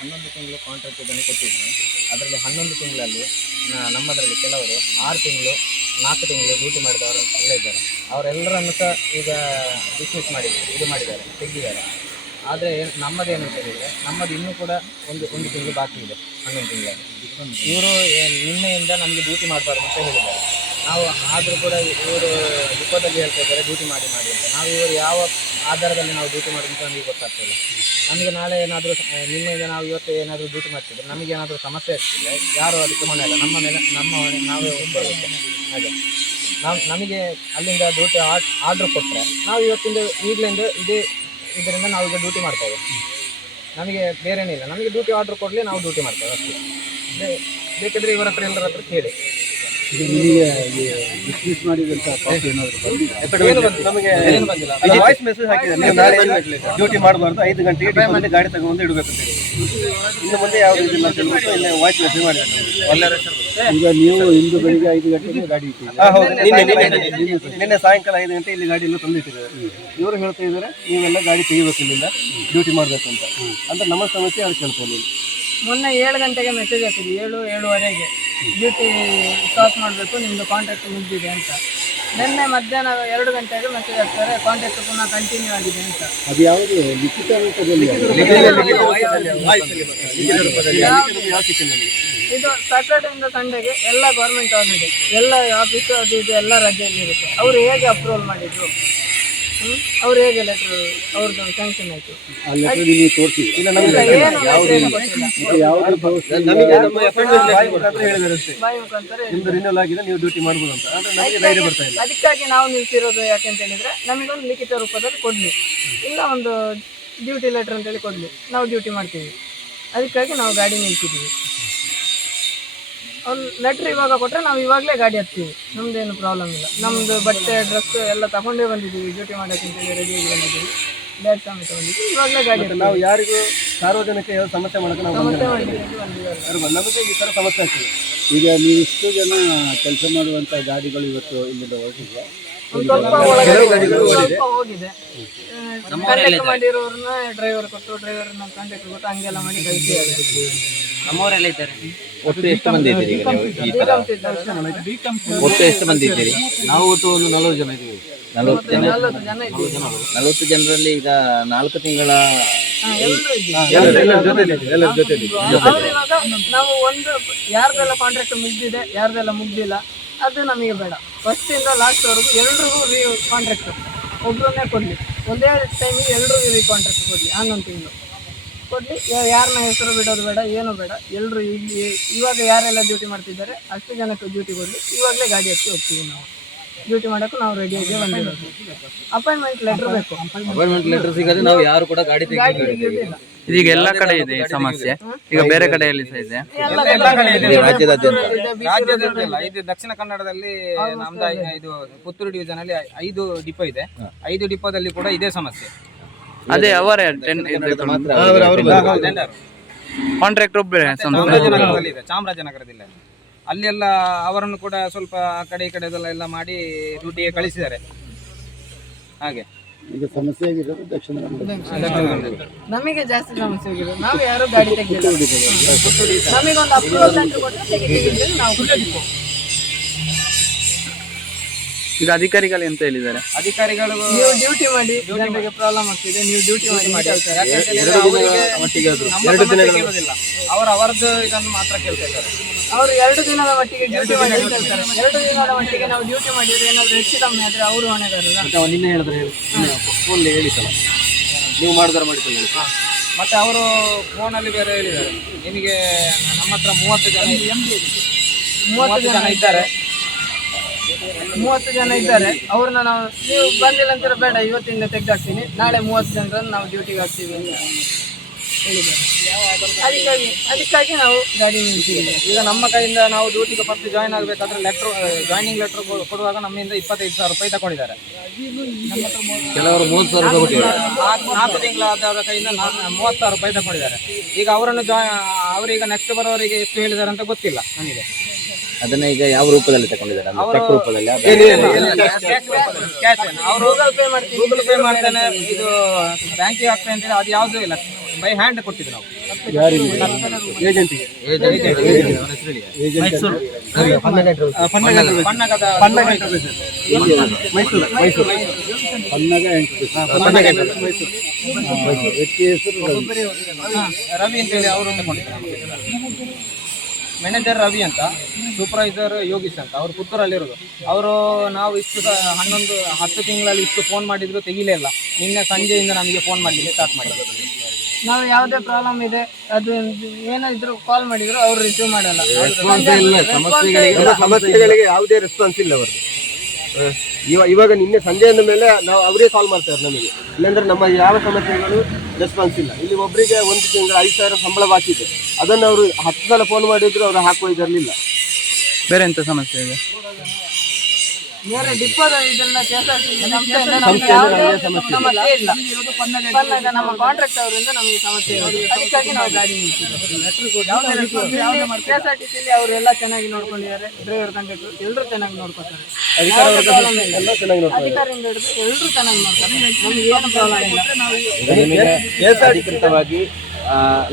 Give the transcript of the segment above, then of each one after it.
ಹನ್ನೊಂದು ತಿಂಗಳು ಕಾಂಟ್ರಾಕ್ಟ್ ಇದನ್ನು ಕೊಟ್ಟಿದ್ದೀನಿ ಅದರಲ್ಲಿ ಹನ್ನೊಂದು ತಿಂಗಳಲ್ಲಿ ನಮ್ಮದರಲ್ಲಿ ಕೆಲವರು ಆರು ತಿಂಗಳು, ನಾಲ್ಕು ತಿಂಗಳು ಡ್ಯೂಟಿ ಮಾಡಿದವರು ಎಲ್ಲ ಇದ್ದಾರೆ. ಅವರೆಲ್ಲರನ್ನು ಸಹ ಈಗ ಡಿಸ್ಮಿಸ್ ಮಾಡಿದ್ದಾರೆ ಇದು ಮಾಡಿದ್ದಾರೆ, ತೆಗೆದಿದ್ದಾರೆ. ಆದರೆ ನಮ್ಮದೇನು ಏನಂತ ಹೇಳಿದರೆ, ನಮ್ಮದು ಇನ್ನೂ ಕೂಡ ಒಂದು ಒಂದು ತಿಂಗಳು ಬಾಕಿ ಇದೆ, ಹನ್ನೊಂದು ತಿಂಗಳಲ್ಲಿ. ಇವರು ನಿನ್ನೆಯಿಂದ ನಮಗೆ ಡ್ಯೂಟಿ ಮಾಡಬಾರ್ದು ಅಂತ ಹೇಳಿದ್ದಾರೆ. ನಾವು ಆದರೂ ಕೂಡ ಇವರು ದುಃಖದಲ್ಲಿ ಹೇಳ್ತಾ ಇದ್ದಾರೆ ಡ್ಯೂಟಿ ಮಾಡಿ ಮಾಡಿ ಅಂತ. ನಾವು ಇವರು ಯಾವ ಆಧಾರದಲ್ಲಿ ನಾವು ಡ್ಯೂಟಿ ಮಾಡಿದಂತ ನಮಗೆ ಗೊತ್ತಾಗ್ತಿಲ್ಲ ನಮಗೆ ನಾಳೆ ಏನಾದರೂ ನಿಮ್ಮಿಂದ ನಾವು ಇವತ್ತು ಏನಾದರೂ ಡ್ಯೂಟಿ ಮಾಡ್ತಿದ್ರೆ ನಮಗೆ ಏನಾದರೂ ಸಮಸ್ಯೆ ಇರ್ತಿಲ್ಲ ಯಾರು ಅದಕ್ಕೆ ಮನೆ ಅಲ್ಲ ನಮ್ಮ ಮೇಲೆ, ನಮ್ಮ ಹೊಣೆ ನಾವೇ ಹೋಗ್ಬರ್ಬೇಕು. ಹಾಗೆ. ನಾವು, ನಮಗೆ ಅಲ್ಲಿಂದ ಡ್ಯೂಟಿ ಆರ್ಡ್ರ್ ಕೊಟ್ಟರೆ ನಾವು ಇವತ್ತಿಂದ, ಈಗಲಿಂದ ಇದೇ ಇದರಿಂದ ನಾವು ಈಗ ಡ್ಯೂಟಿ ಮಾಡ್ತೇವೆ ನಮಗೆ ಬೇರೆನೇ ನಮಗೆ ಡ್ಯೂಟಿ ಆರ್ಡ್ರ್ ಕೊಡಲಿ ನಾವು ಡ್ಯೂಟಿ ಮಾಡ್ತೇವೆ ಅಷ್ಟೇ. ಬೇಕಿದ್ರೆ ಇವರ ಹತ್ರ ಎಲ್ಲರ ಹತ್ರ ಕೇಳಿ. ಇದು ವಾಯ್ಸ್ ಮೆಸೇಜ್ ಹಾಕಿದೆ ಡ್ಯೂಟಿ ಮಾಡಬಾರ್ದು ಐದು ಗಂಟೆಗೆ ಮಂದಿ ಗಾಡಿ ತಗೊಂಡು ಇಡಬೇಕು ಅಂತ ಇನ್ನು ಮುಂದೆ ಯಾವುದು ಇದಿಲ್ಲ ಅಂತ ಹೇಳ್ಬಿಟ್ಟು ಇಲ್ಲಿ ವಾಯ್ಸ್ ಮೆಸೇಜ್ ಮಾಡಿದ್ದಾರೆ ಈಗ ನೀವು ಇಂದು ಬೆಳಿಗ್ಗೆ ಐದು ಗಂಟೆಗೆ ಗಾಡಿ ಇಟ್ಟಿದ್ದೀರಿ. ನಿನ್ನೆ ಸಾಯಂಕಾಲ ಐದು ಗಂಟೆ ಇಲ್ಲಿ ಗಾಡಿ ಎಲ್ಲ ತಂದಿಟ್ಟಿದ್ದಾರೆ ಇವರು ಹೇಳ್ತಾ ಇದ್ದಾರೆ ನೀವೆಲ್ಲ ಗಾಡಿ ತೆಗಿಬೇಕು ಇಲ್ಲಿಂದ ಡ್ಯೂಟಿ ಮಾಡಬೇಕು ಅಂತ ಅಂದ್ರೆ ನಮ್ಮ ಸಮಸ್ಯೆ ಅವ್ರು ಕೇಳ್ತಾರೆ ಇಲ್ಲಿ ಮೊನ್ನೆ ಏಳು ಗಂಟೆಗೆ ಮೆಸೇಜ್ ಹಾಕಿದ್ವಿ, ಏಳು, ಏಳುವರೆಗೆ ಡ್ಯೂಟಿ ಸ್ಟಾಪ್ ಮಾಡಬೇಕು ನಿಮ್ಮದು ಕಾಂಟ್ಯಾಕ್ಟ್ ಮುಗಿದಿದೆ ಅಂತ. ನಿನ್ನೆ ಮಧ್ಯಾಹ್ನ ಎರಡು ಗಂಟೆಗೆ ಮೆಸೇಜ್ ಆಗ್ತಾರೆ ಕಾಂಟ್ಯಾಕ್ಟ್ ಪುನಃ ಕಂಟಿನ್ಯೂ ಆಗಿದೆ ಅಂತ. ಅದು ಯಾವುದು? ಲಿಖಿತ ರೂಪದಲ್ಲಿ ಇದು ಸ್ಯಾಟರ್ಡೆಯಿಂದ ಸಂಡೆಗೆ ಎಲ್ಲ ಗೌರ್ಮೆಂಟ್ ಹಾಲಿಡೆ ಎಲ್ಲ ಆಫೀಸು ಅದು ಇದು ಎಲ್ಲ ರಜೆಯಲ್ಲಿ ಇರುತ್ತೆ ಅವರು ಹೇಗೆ ಅಪ್ರೂವಲ್ ಮಾಡಿದ್ರು? ಅವ್ರು ಹೇಗೆ ಲೆಟ್ರ್ ಅವ್ರದ್ದು ಸ್ಯಾಂಕ್ಷನ್ ಆಯಿತು. ಆ ಲೆಟರ್ ನಿಮಗೆ ತೋರಿಸಿದೆ ಇಲ್ಲ ನಮಗೆ ಏನು letter ಏನು ಗೊತ್ತಿಲ್ಲ. ಮತ್ತೆ ಯಾವುದು ತೋರಿಸಿಲ್ಲ ನಮಗೆ ನಮ್ಮ appointment ಬಾಯಿ ಮುಖಾಂತರ ಹೇಳಿದ್ದಾರೆ ಅಷ್ಟೇ. ಬಾಯಿ ಮುಖಾಂತರ ನಿಮ್ದು ರಿನ್ಯೂಲ್ ಆಗಿದೆ ನೀವು ಡ್ಯೂಟಿ ಮಾಡ್ಬೋದು ಅಂತ. ಅಂದ್ರೆ ನಮಗೆ ಧೈರ್ಯ ಬರ್ತಾ ಇಲ್ಲ. ಅದಕ್ಕಾಗಿ ನಾವು ನಿಲ್ತಿರೋದು ಯಾಕೆ ಅಂತ ಹೇಳಿದ್ರೆ ನಮಗೊಂದು ಲಿಖಿತ ರೂಪದಲ್ಲಿ ಕೊಡ್ಲಿ. ಇಲ್ಲ ಒಂದು ಡ್ಯೂಟಿ ಲೆಟರ್ ಅಂತೇಳಿ ಕೊಡ್ಲಿ. ನಾವು ಡ್ಯೂಟಿ ಮಾಡ್ತೀವಿ. ಅದಕ್ಕಾಗಿ ನಾವು ಗಾಡಿ ನಿಲ್ಸಿದ್ದೀವಿ. ಒಂದು ಲೆಟ್ರ್ ಇವಾಗ ಕೊಟ್ಟರೆ ನಾವು ಇವಾಗಲೇ ಗಾಡಿ ಹತ್ತೀವಿ. ನಮ್ದೇನು ಪ್ರಾಬ್ಲಮ್ ಇಲ್ಲ. ನಮ್ಮದು ಬಟ್ಟೆ ಡ್ರೆಸ್ ಎಲ್ಲ ತಗೊಂಡೇ ಬಂದಿದ್ದೀವಿ. ಡ್ಯೂಟಿ ಮಾಡೋಕ್ಕಿಂತ ರೆಡಿ ರೆಡಿಯಾಗಿ ಬಂದಿದ್ದೀವಿ. ಬ್ಯಾಗ್ ಸಮೇತ ಬಂದಿದ್ದೀವಿ ಇವಾಗಲೇ ಗಾಡಿ ನಾವು ಯಾರಿಗೂ ಸಾರ್ವಜನಿಕ ಯಾವ ಸಮಸ್ಯೆ ಮಾಡೋಕೆ ನಾವು ಸಮಸ್ಯೆ ಬಂದಿಲ್ಲ. ಮಾಡಿದ್ದೀವಿ ಬಂದಿದ್ದಾರೆ ಯಾರು ಬಂದ ನಮಗೆ ಈ ಥರ ಸಮಸ್ಯೆ ಆಗ್ತದೆ. ಈಗ ನೀವು ಇಷ್ಟು ಜನ ಕೆಲಸ ಮಾಡುವಂಥ ಗಾಡಿಗಳು ಇವತ್ತು ಇಲ್ಲಿಂದ ಹೊರಟಿದೆ. ಒಂದು ಸ್ವಲ್ಪ ಒಳಗಡೆ ಸ್ವಲ್ಪ ಹೋಗಿದೆ. ಮಾಡಿರೋರ್ನ ಡ್ರೈವರ್ ಕೊಟ್ಟು ಡ್ರೈವರ್ನ ಕಾಂಟ್ಯಾಕ್ಟ್ ಕೊಟ್ಟು ಹಂಗೆಲ್ಲ ಮಾಡಿ ಕಳಿಸಿದ್ದಾರೆ ನಮ್ಮವರೆಲ್ಲ ಇದ್ದಾರೆ. ಒಟ್ಟು ಎಷ್ಟು ಮಂದಿ ಇದ್ದೀರಿ ಈಗ ನೀವು ಈ ಥರ ಒಟ್ಟು ಎಷ್ಟು ಮಂದಿ ಇದ್ದೀರಿ? ನಾವು ಒಟ್ಟು ಒಂದು ನಲವತ್ತು ಜನ ಇದ್ದೀವಿ. ನಲವತ್ತು ಜನ? ನಲವತ್ತು ಜನರಲ್ಲಿ ಈಗ ನಾಲ್ಕು ತಿಂಗಳ ನಾವು ಒಂದು ಯಾರ್ದೆಲ್ಲ ಕಾಂಟ್ರಾಕ್ಟ್ ಮುಗ್ದಿದೆ ಯಾರ್ದೆಲ್ಲ ಮುಗ್ದಿಲ್ಲ ಅದು ನಮಗೆ ಬೇಡ. ಫಸ್ಟ್ ಇಂದ ಲಾಸ್ಟ್ ವರೆಗೂ ಎಲ್ರಿಗೂ ರೀ ಕಾಂಟ್ರಾಕ್ಟ್ ಒಬ್ರನ್ನೇ ಕೊಡ್ಲಿ. ಒಂದೇ ಟೈಮಿಗೆ ಎಲ್ರಿಗೂ ರೀ ಕಾಂಟ್ರಾಕ್ಟ್ ಕೊಡ್ಲಿ. ಹನ್ನೊಂದು ತಿಂಗಳು. ಕೊಡ್ಲಿ. ಯಾರನ್ನ ಹೆಸರು ಬಿಡೋದು ಬೇಡ ಏನು ಬೇಡ. ಎಲ್ಲರೂ ಇಲ್ಲಿ ಇವಾಗ ಯಾರೆಲ್ಲ ಡ್ಯೂಟಿ ಮಾಡ್ತಿದ್ದಾರೆ ಅಷ್ಟು ಜನಕ್ಕೆ ಡ್ಯೂಟಿ ಕೊಡ್ಲಿ. ಇವಾಗಲೇ ಗಾಡಿ ಹತ್ತಿ ಹೋಗ್ತೀವಿ ನಾವು. ಡ್ಯೂಟಿ ಮಾಡೋಕ್ಕೂ ನಾವು ರೆಡಿಯಾಗಿ ಬಂದಿರೋದು. ಅಪಾಯಿಂಟ್ಮೆಂಟ್ ಲೆಟರ್ ಬೇಕು. ಅಪಾಯಿಂಟ್ಮೆಂಟ್ ಲೆಟರ್ ಸಿಗದೆ ನಾವು ಯಾರು ಕೂಡ ಗಾಡಿ ಈಗ ಇದೀಗ ಎಲ್ಲ ಕಡೆ ಇದೆ ಈ ಸಮಸ್ಯೆ. ಈಗ ಬೇರೆ ಕಡೆಯಲ್ಲಿ ಸಹ ಇದೆ. ಇದೆ. ರಾಜ್ಯದಾದ್ಯಂತ. ಇದೆ, ಇಲ್ಲ. ಇದು ದಕ್ಷಿಣ ಕನ್ನಡದಲ್ಲಿ ನಮ್ದು ಇದು ಪುತ್ತೂರು ಡಿವಿಷನ್ ಅಲ್ಲಿ ಐದು ಡಿಪೋ ಇದೆ. ಐದು ಡಿಪೋದಲ್ಲಿ ಕೂಡ ಇದೇ ಸಮಸ್ಯೆ. ಅದೇ ಅವರೇ ಟೆನ್ ಕಾಂಟ್ರಾಕ್ಟ್ ಒಬ್ಬರೇ ಚಾಮರಾಜನಗರದಲ್ಲಿ ಅಲ್ಲೆಲ್ಲ ಅವರನ್ನು ಕೂಡ ಸ್ವಲ್ಪ ಆ ಕಡೆ ಈ ಕಡೆದೆಲ್ಲ ಎಲ್ಲ ಮಾಡಿ ಡ್ಯೂಟಿಗೆ ಕಳಿಸಿದ್ದಾರೆ. ಹಾಗೆ. ಈಗ ಸಮಸ್ಯೆ ಆಗಿರೋದು ದಕ್ಷಿಣ ಕನ್ನಡ? ನಮಗೆ ಜಾಸ್ತಿ ಸಮಸ್ಯೆ ಆಗಿರೋದು ನಾವು ಯಾರು ಗಾಡಿ ತೆಗೆದಿಲ್ಲ. ನಮಗೊಂದು ಅಪ್ರೂವಲ್ ಲೆಟರ್ ಕೊಟ್ಟರೆ ತೆಗಿತೀವಿ ನಾವು. ಈಗ ಅಧಿಕಾರಿಗಳು ಎಂತ ಹೇಳಿದ್ದಾರೆ? ಅಧಿಕಾರಿಗಳು ನೀವು ಡ್ಯೂಟಿ ಮಾಡಿ ಜನರಿಗೆ ಪ್ರಾಬ್ಲಮ್ ಆಗ್ತಿದೆ ನೀವು ಡ್ಯೂಟಿ ಮಾಡಿ. ಮಾಡಿ. ನಮ್ಮ ಸಮಸ್ಯೆ ಕೇಳೋದಿಲ್ಲ. ಅವರು ಅವರದ್ದು ಇದನ್ನು ಮಾತ್ರ ಕೇಳ್ತಾ ಇದ್ದಾರೆ. ಅವರು ಎರಡು ದಿನದ ಮಟ್ಟಿಗೆ ಡ್ಯೂಟಿ ಮಾಡಿ. ಅಂತ ಹೇಳ್ತಾರೆ ಎರಡು ದಿನದ ಮಟ್ಟಿಗೆ ನಾವು ಡ್ಯೂಟಿ ಮಾಡಿದ್ರೆ ಏನಾದ್ರು ಹೆಚ್ಚು ಕಮ್ಮಿ ಆದ್ರೆ ಅವರು ಹೊಣೆಗಾರಲ್ಲ ನಿನ್ನೆ ಹೇಳಿದ್ರೆ ಹೇಳಿ. ಫೋನ್ ಹೇಳಿಸಲ್ಲ ನೀವು ಮಾಡಿದ್ರೆ ಮಾಡಿಕೊಳ್ಳಿ ಹೇಳಿ. ಮತ್ತೆ ಅವರು ಫೋನಲ್ಲಿ ಬೇರೆ ಹೇಳಿದ್ದಾರೆ. ನಿಮಗೆ ನಮ್ಮ ಹತ್ರ ಮೂವತ್ತು ಜನ ಮೂವತ್ತು ಜನ ಇದ್ದಾರೆ. ಮೂವತ್ತು ಜನ ಇದ್ದಾರೆ. ಅವ್ರನ್ನ ನಾವು ನೀವು ಬಂದಿಲ್ಲ ಅಂತ ಬೇಡ ಇವತ್ತಿಂದ ತೆಗ್ದಾಕ್ತೀನಿ. ನಾಳೆ ಮೂವತ್ತು ಜನರನ್ನು ನಾವು ಡ್ಯೂಟಿಗೆ ಹಾಕ್ತೀವಿ ಅಂತ ಹೇಳಿದ್ದಾರೆ. ಅದಕ್ಕಾಗಿ ಅದಕ್ಕಾಗಿ ನಾವು ಗಾಡಿ ನಿಲ್ಸಿದ್ದೀವಿ ಈಗ ನಮ್ಮ ಕೈಯಿಂದ ನಾವು ಡ್ಯೂಟಿಗೆ ಫಸ್ಟ್ ಜಾಯ್ನ್ ಆಗಬೇಕಾದ್ರೆ ಲೆಟ್ರ್ ಜಾಯ್ನಿಂಗ್ ಲೆಟ್ರ್ ಕೊಡುವಾಗ ನಮ್ಮಿಂದ ಇಪ್ಪತ್ತೈದು ಸಾವಿರ ರೂಪಾಯಿ ತಗೊಂಡಿದ್ದಾರೆ. ಕೆಲವರು ಮೂವತ್ತು ಸಾವಿರ ರೂಪಾಯಿ ನಾಲ್ಕು ನಾಲ್ಕು ತಿಂಗಳಾದ ಕೈಯಿಂದ ಮೂವತ್ತು ಸಾವಿರ ರೂಪಾಯಿ ತಗೊಂಡಿದ್ದಾರೆ. ಈಗ ಅವರನ್ನು ಜಾಯ್ ಅವರೀಗ ನೆಕ್ಸ್ಟ್ ಬರೋವರಿಗೆ ಎಷ್ಟು ಹೇಳಿದ್ದಾರೆ ಅಂತ ಗೊತ್ತಿಲ್ಲ ನನಗೆ ಅದನ್ನ ಈಗ ಯಾವ ರೂಪದಲ್ಲಿ ತಗೊಂಡಿದ್ದಾರೆ ಚೆಕ್ ರೂಪದಲ್ಲಿ ಅವರು ಗೂಗಲ್ ಪೇ ಮಾಡ್ತಾನೆ ಇದು ಬ್ಯಾಂಕಿಗೆ ಹಾಕ್ತೇನೆ ಅಂತೇಳಿ ಅದು ಯಾವುದೂ ಇಲ್ಲ ಬೈ ಹ್ಯಾಂಡ್ ಕೊಟ್ಟಿದ್ದು ನಾವು ರವಿ. ರವಿ ಅಂತ ಹೇಳಿ ಅವರು ತಗೊಂಡಿದ್ದಾರೆ ಮ್ಯಾನೇಜರ್ ರವಿ ಅಂತ ಸೂಪರ್ವೈಸರ್ ಯೋಗೀಶ್ ಅಂತ ಅವ್ರು ಪುತ್ತೂರಲ್ಲಿರೋದು. ಅವರು ನಾವು ಇಷ್ಟು ಹನ್ನೊಂದು ಹತ್ತು ತಿಂಗಳಲ್ಲಿ ಇಷ್ಟು ಫೋನ್ ಮಾಡಿದ್ರು ತೆಗಿಲೇ ಇಲ್ಲ. ನಿನ್ನೆ ಸಂಜೆಯಿಂದ ನಮಗೆ ಫೋನ್ ಮಾಡಲಿಕ್ಕೆ ಸ್ಟಾರ್ಟ್ ಮಾಡಿದ್ರು. ನಾವು ಯಾವುದೇ ಪ್ರಾಬ್ಲಮ್ ಇದೆ ಅದು ಏನಾದರೂ ಕಾಲ್ ಮಾಡಿದ್ರು ಅವ್ರು ರಿಸೀವ್ ಮಾಡಲ್ಲ. ಸಮಸ್ಯೆಗಳಿಗೆ ಯಾವುದೇ ರೆಸ್ಪಾನ್ಸ್ ಇಲ್ಲ ಅವರು ಇವಾಗ ಇವಾಗ ನಿನ್ನೆ ಸಂಜೆಯಿಂದ ಮೇಲೆ ನಾವು ಅವರೇ ಕಾಲ್ ಮಾಡ್ತಾರೆ ನಮಗೆ. ಇಲ್ಲಾಂದ್ರೆ ನಮ್ಮ ಯಾವ ಸಮಸ್ಯೆಗಳು ರೆಸ್ಪಾನ್ಸ್ ಇಲ್ಲ. ಇಲ್ಲಿ ಒಬ್ಬರಿಗೆ ಒಂದು ತಿಂಗಳ ಐದು ಸಾವಿರ ಸಂಬಳ ಬಾಕಿ ಇದೆ. ಅದನ್ನು ಅವರು ಹತ್ತು ಸಲ ಫೋನ್ ಮಾಡಿದ್ರು ಅವರು ಹಾಕುವ ಇದರಲಿಲ್ಲ ಬೇರೆ ಎಂಥ ಸಮಸ್ಯೆ ಇದೆ? ಬೇರೆ ಡಿಪ್ಪೋದ ಯಾವುದೇ ಸಮಸ್ಯೆ ಇಲ್ಲ. ಪನ್ನಗ ನಮ್ಮ ಕಾಂಟ್ರಾಕ್ಟ್ ಅವರಿಂದ ನಮಗೆ ಸಮಸ್ಯೆ ಇರೋದು. ಅದಕ್ಕಾಗಿ ನಾವು ಗಾಡಿ ಕೆ ಎಸ್ ಆರ್ ಟಿ ಸಿಲಿ ಅವರೆಲ್ಲ ಚೆನ್ನಾಗಿ ನೋಡ್ಕೊಂಡಿದ್ದಾರೆ. ಡ್ರೈವರ್ ಕಂಡಕ್ಟರ್ ಎಲ್ಲರೂ ಚೆನ್ನಾಗಿ ನೋಡ್ಕೊತಾರೆ. ಅಧಿಕಾರಿಯಿಂದ ಹಿಡಿದು ಎಲ್ಲರೂ ಚೆನ್ನಾಗಿ ನೋಡ್ತಾರೆ ನಮ್ಗೆ ಏನು ಪ್ರಾಬ್ಲಮ್ ಇಲ್ಲ.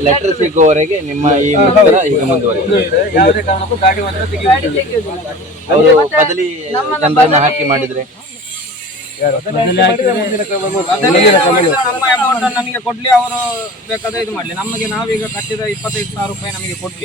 ಲೆಟರ್ ಸಿಗುವವರೆಗೆ ನಿಮ್ಮ ಈ ಮುಷ್ಕರ ಈಗ ಮುಂದುವರಿಯುತ್ತೆ. ಯಾವುದೇ ಕಾರಣಕ್ಕೂ ಗಾಡಿ ಮಾತ್ರ ಗಾಡಿ ತೆಗೆಯುವುದಿಲ್ಲ ತೆಗೆಯುವುದಿಲ್ಲ ಅವರು ಮತ್ತೆ ಬದಲಿ ಜನರನ್ನ ಬದಲಿ- ಹಾಕಿ ಮಾಡಿದ್ರೆ? ನಮ್ಮ ಅಮೌಂಟ್ ನಮಗೆ ಕೊಡ್ಲಿ ಅವರು ಬೇಕಾದ್ರೆ ಇದು ಮಾಡ್ಲಿ. ನಮಗೆ ನಾವೀಗ ಕಟ್ಟಿದ ಇಪ್ಪತ್ತೈದು ಸಾವಿರ ರೂಪಾಯಿ ನಮಗೆ ಕೊಡ್ಲಿ.